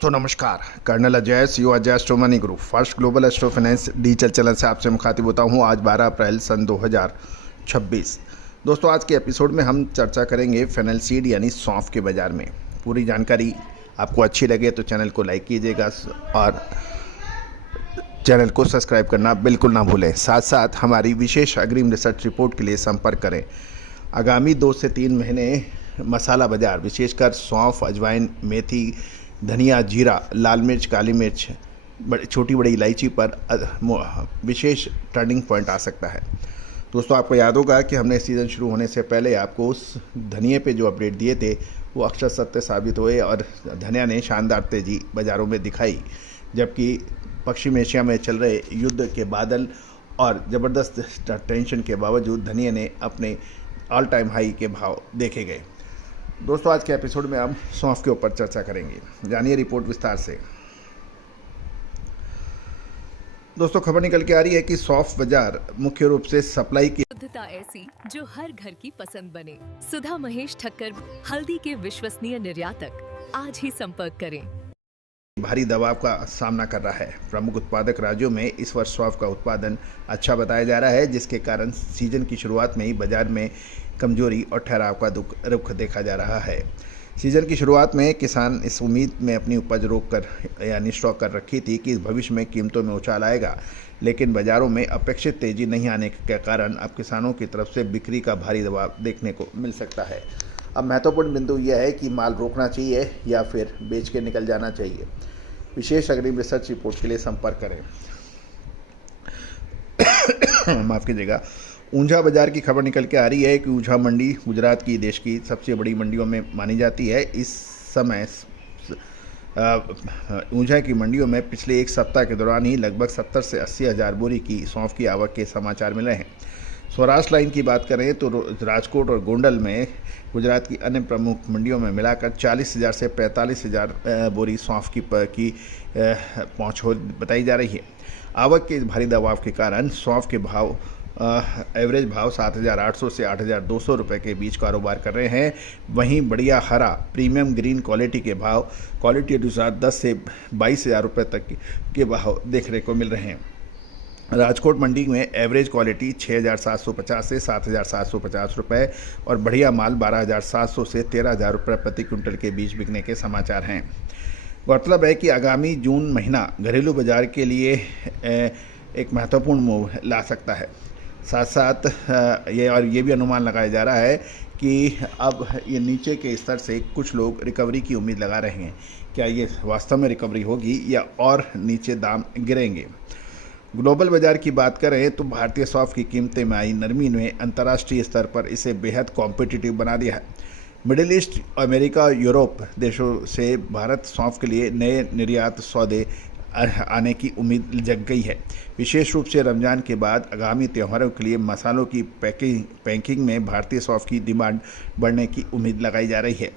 दोस्तों नमस्कार। Colonel Ajay CEO Ajay astro money group first global astro finance digital channel से आपसे मुखातिब होता हूं। आज 12 अप्रैल सन 2026। दोस्तों आज के एपिसोड में हम चर्चा करेंगे फेनल सीड यानी सौंफ के बाज़ार में। पूरी जानकारी आपको अच्छी लगे तो चैनल को लाइक कीजिएगा और चैनल को सब्सक्राइब करना बिल्कुल ना भूलें। साथ साथ हमारी विशेष अग्रिम रिसर्च रिपोर्ट के लिए संपर्क करें। आगामी 2 से 3 महीने मसाला बाज़ार विशेषकर सौंफ, अजवाइन, मेथी, धनिया, जीरा, लाल मिर्च, काली मिर्च, छोटी बड़ी इलायची पर विशेष टर्निंग पॉइंट आ सकता है। दोस्तों आपको याद होगा कि हमने सीज़न शुरू होने से पहले आपको उस धनिए पे जो अपडेट दिए थे वो अक्षर सत्य साबित हुए और धनिया ने शानदार तेज़ी बाज़ारों में दिखाई। जबकि पश्चिम एशिया में चल रहे युद्ध के बादल और ज़बरदस्त टेंशन के बावजूद धनिया ने अपने ऑल टाइम हाई के भाव देखे गए। दोस्तों आज के एपिसोड में हम सौंफ के ऊपर चर्चा करेंगे। जानिए रिपोर्ट विस्तार से। दोस्तों खबर निकल के आ रही है कि सौंफ बाजार मुख्य रूप से सप्लाई की शुद्धता ऐसी जो हर घर की पसंद बने। सुधा महेश ठक्कर, हल्दी के विश्वसनीय निर्यातक। आज ही संपर्क करें। भारी दबाव का सामना कर रहा है। प्रमुख उत्पादक राज्यों में इस वर्ष सौंफ का उत्पादन अच्छा बताया जा रहा है, जिसके कारण सीजन की शुरुआत में ही बाजार में कमजोरी और ठहराव का रुख देखा जा रहा है। सीजन की शुरुआत में किसान इस उम्मीद में अपनी उपज रोक कर यानी स्टॉक कर रखी थी कि भविष्य में कीमतों में उछाल आएगा, लेकिन बाजारों में अपेक्षित तेजी नहीं आने के कारण अब किसानों की तरफ से बिक्री का भारी दबाव देखने को मिल सकता है। अब महत्वपूर्ण बिंदु यह है कि माल रोकना चाहिए या फिर बेच के निकल जाना चाहिए। विशेष अग्रिम रिसर्च रिपोर्ट के लिए संपर्क करें। माफ़ कीजिएगा। ऊंझा बाजार की खबर निकल के आ रही है कि ऊंझा मंडी गुजरात की देश की सबसे बड़ी मंडियों में मानी जाती है। इस समय ऊंझा की मंडियों में पिछले एक सप्ताह के दौरान ही लगभग 70 से 80 हज़ार बोरी की सौंफ की आवक के समाचार मिले हैं। स्वराष्ट्र लाइन की बात करें तो राजकोट और गोंडल में गुजरात की अन्य प्रमुख मंडियों में मिलाकर 40,000 से 45,000 बोरी सौंफ की पहुंच बताई जा रही है। आवक के भारी दबाव के कारण सौंफ के भाव एवरेज भाव 7,800 से 8,200 रुपये के बीच कारोबार कर रहे हैं। वहीं बढ़िया हरा प्रीमियम ग्रीन क्वालिटी के भाव क्वालिटी अनुसार 10 से 22,000 रुपये तक के भाव देखने को मिल रहे हैं। राजकोट मंडी में एवरेज क्वालिटी 6,750 से 7,750 रुपये और बढ़िया माल 12,700 से 13,000 रुपये प्रति क्विंटल के बीच बिकने के समाचार हैं। गौरतलब है कि आगामी जून महीना घरेलू बाजार के लिए एक महत्वपूर्ण मूव ला सकता है। साथ साथ ये भी अनुमान लगाया जा रहा है कि अब ये नीचे के स्तर से कुछ लोग रिकवरी की उम्मीद लगा रहे हैं। क्या ये वास्तव में रिकवरी होगी या और नीचे दाम गिरेंगे? ग्लोबल बाजार की बात करें तो भारतीय सौंफ की कीमतें में आई नरमी ने अंतर्राष्ट्रीय स्तर पर इसे बेहद कॉम्पिटिटिव बना दिया है। मिडिल ईस्ट, अमेरिका, यूरोप देशों से भारत सौंफ के लिए नए निर्यात सौदे आने की उम्मीद जग गई है। विशेष रूप से रमज़ान के बाद आगामी त्योहारों के लिए मसालों की पैकिंग में भारतीय सौंफ की डिमांड बढ़ने की उम्मीद लगाई जा रही है।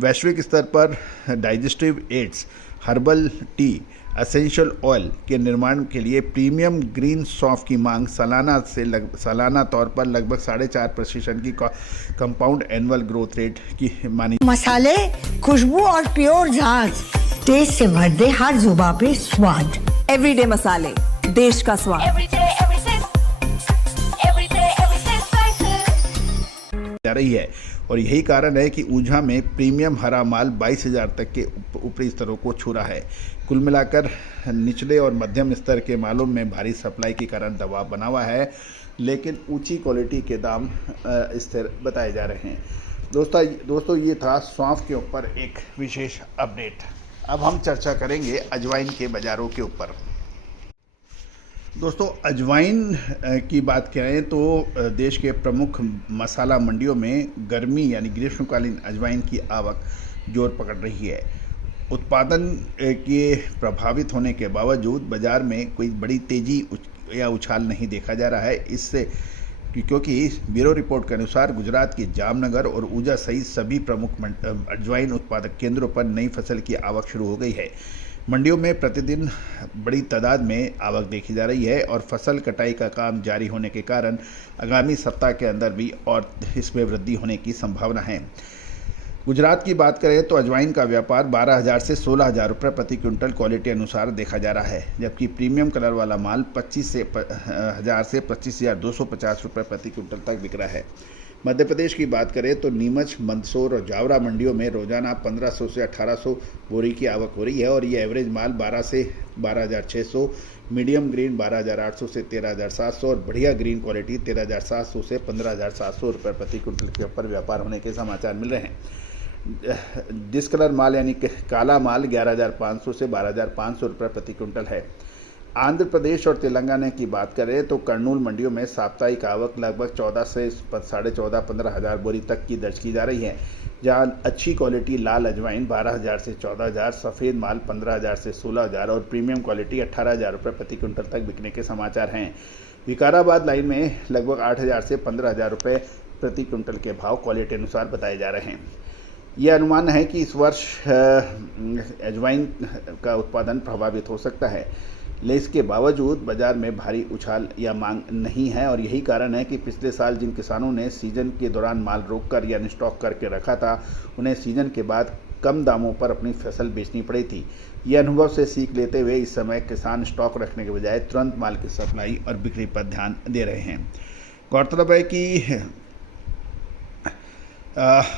वैश्विक स्तर पर digestive aids, herbal tea, essential oil के निर्माण के लिए प्रीमियम ग्रीन सौंफ की मांग सालाना तौर पर लगभग 4.5% की कंपाउंड एनुअल ग्रोथ रेट की मानी। मसाले, खुशबू और प्योर झांझ, टेस्ट से भर दे हर जुबान पे स्वाद। एवरीडे मसाले, देश का स्वाद। जा रही है और यही कारण है कि ऊंझा में प्रीमियम हरा माल 22,000 तक के ऊपरी स्तरों को छू रहा है। कुल मिलाकर निचले और मध्यम स्तर के मालों में भारी सप्लाई के कारण दबाव बना हुआ है, लेकिन ऊंची क्वालिटी के दाम स्थिर बताए जा रहे हैं। दोस्तों ये था सौंफ के ऊपर एक विशेष अपडेट। अब हम चर्चा करेंगे अजवाइन के बाज़ारों के ऊपर। दोस्तों अजवाइन की बात करें तो देश के प्रमुख मसाला मंडियों में गर्मी यानी ग्रीष्मकालीन अजवाइन की आवक जोर पकड़ रही है। उत्पादन के प्रभावित होने के बावजूद बाजार में कोई बड़ी तेज़ी या उछाल नहीं देखा जा रहा है। इससे क्योंकि ब्यूरो रिपोर्ट के अनुसार गुजरात के जामनगर और ऊंझा सहित सभी प्रमुख अजवाइन उत्पादक केंद्रों पर नई फसल की आवक शुरू हो गई है। मंडियों में प्रतिदिन बड़ी तादाद में आवक देखी जा रही है और फसल कटाई का काम जारी होने के कारण आगामी सप्ताह के अंदर भी और इसमें वृद्धि होने की संभावना है। गुजरात की बात करें तो अजवाइन का व्यापार 12,000 से 16,000 रुपये प्रति क्विंटल क्वालिटी अनुसार देखा जा रहा है, जबकि प्रीमियम कलर वाला माल 25,000 से 25,250 रुपये प्रति क्विंटल तक बिक रहा है। मध्य प्रदेश की बात करें तो नीमच, मंदसौर और जावरा मंडियों में रोजाना 1,500 से 1,800 बोरी की आवक हो रही है और ये एवरेज माल 12 से 12,600, मीडियम ग्रीन 12,800 से 13,700 और बढ़िया ग्रीन क्वालिटी 13,700 से 15,700 रुपये प्रति क्विंटल के ऊपर व्यापार होने के समाचार मिल रहे हैं। डिस्कलर माल यानी काला माल 11,500 से 12,500 रुपये प्रति क्विंटल है। आंध्र प्रदेश और तेलंगाना की बात करें तो कर्नूल मंडियों में साप्ताहिक आवक लगभग 14 से 14,500-15 हज़ार बोरी तक की दर्ज की जा रही है, जहां अच्छी क्वालिटी लाल अजवाइन 12,000 से 14,000, सफ़ेद माल 15,000 से 16,000 और प्रीमियम क्वालिटी 18,000 रुपये प्रति क्विंटल तक बिकने के समाचार हैं। विकाराबाद लाइन में लगभग 8,000 से 15,000 रुपये प्रति क्विंटल के भाव क्वालिटी अनुसार बताए जा रहे हैं। यह अनुमान है कि इस वर्ष अजवाइन का उत्पादन प्रभावित हो सकता है, लेकिन इसके बावजूद बाजार में भारी उछाल या मांग नहीं है और यही कारण है कि पिछले साल जिन किसानों ने सीजन के दौरान माल रोककर या स्टॉक करके रखा था, उन्हें सीजन के बाद कम दामों पर अपनी फसल बेचनी पड़ी थी। ये अनुभव से सीख लेते हुए इस समय किसान स्टॉक रखने के बजाय तुरंत माल की सप्लाई और बिक्री पर ध्यान दे रहे हैं। गौरतलब है कि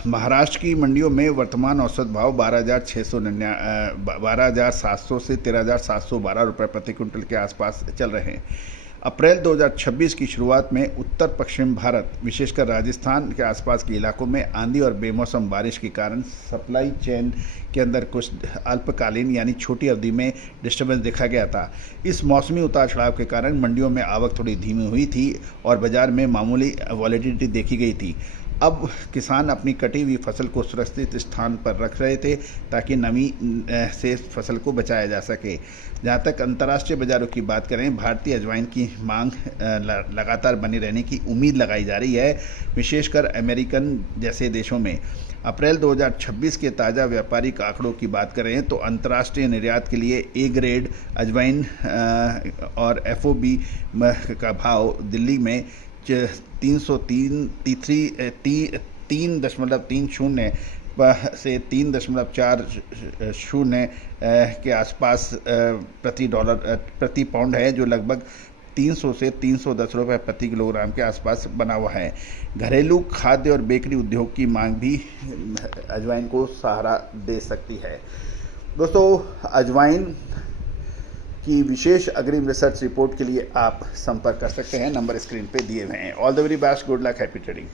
महाराष्ट्र की मंडियों में वर्तमान औसत भाव 12,700 से 13,712 रुपये प्रति क्विंटल के आसपास चल रहे हैं। अप्रैल 2026 की शुरुआत में उत्तर पश्चिम भारत, विशेषकर राजस्थान के आसपास के इलाकों में आंधी और बेमौसम बारिश के कारण सप्लाई चेन के अंदर कुछ अल्पकालीन यानी छोटी अवधि में डिस्टर्बेंस देखा गया था। इस मौसमी उतार चढ़ाव के कारण मंडियों में आवक थोड़ी धीमी हुई थी और बाजार में मामूली वॉलेटिलिटी देखी गई थी। अब किसान अपनी कटी हुई फसल को सुरक्षित स्थान पर रख रहे थे ताकि नमी से फसल को बचाया जा सके। जहां तक अंतर्राष्ट्रीय बाज़ारों की बात करें, भारतीय अजवाइन की मांग लगातार बनी रहने की उम्मीद लगाई जा रही है, विशेषकर अमेरिकन जैसे देशों में। अप्रैल 2026 के ताज़ा व्यापारिक आंकड़ों की बात करें तो अंतर्राष्ट्रीय निर्यात के लिए ए ग्रेड अजवाइन और FOB का भाव दिल्ली में 3.30 से 3.40 के आसपास प्रति पाउंड है, जो लगभग 300 से 310 रुपये प्रति किलोग्राम के आसपास बना हुआ है। घरेलू खाद्य और बेकरी उद्योग की मांग भी अजवाइन को सहारा दे सकती है। दोस्तों, अजवाइन की विशेष अग्रिम रिसर्च रिपोर्ट के लिए आप संपर्क कर सकते हैं, नंबर स्क्रीन पे दिए हुए हैं। All the very best, good luck, happy trading.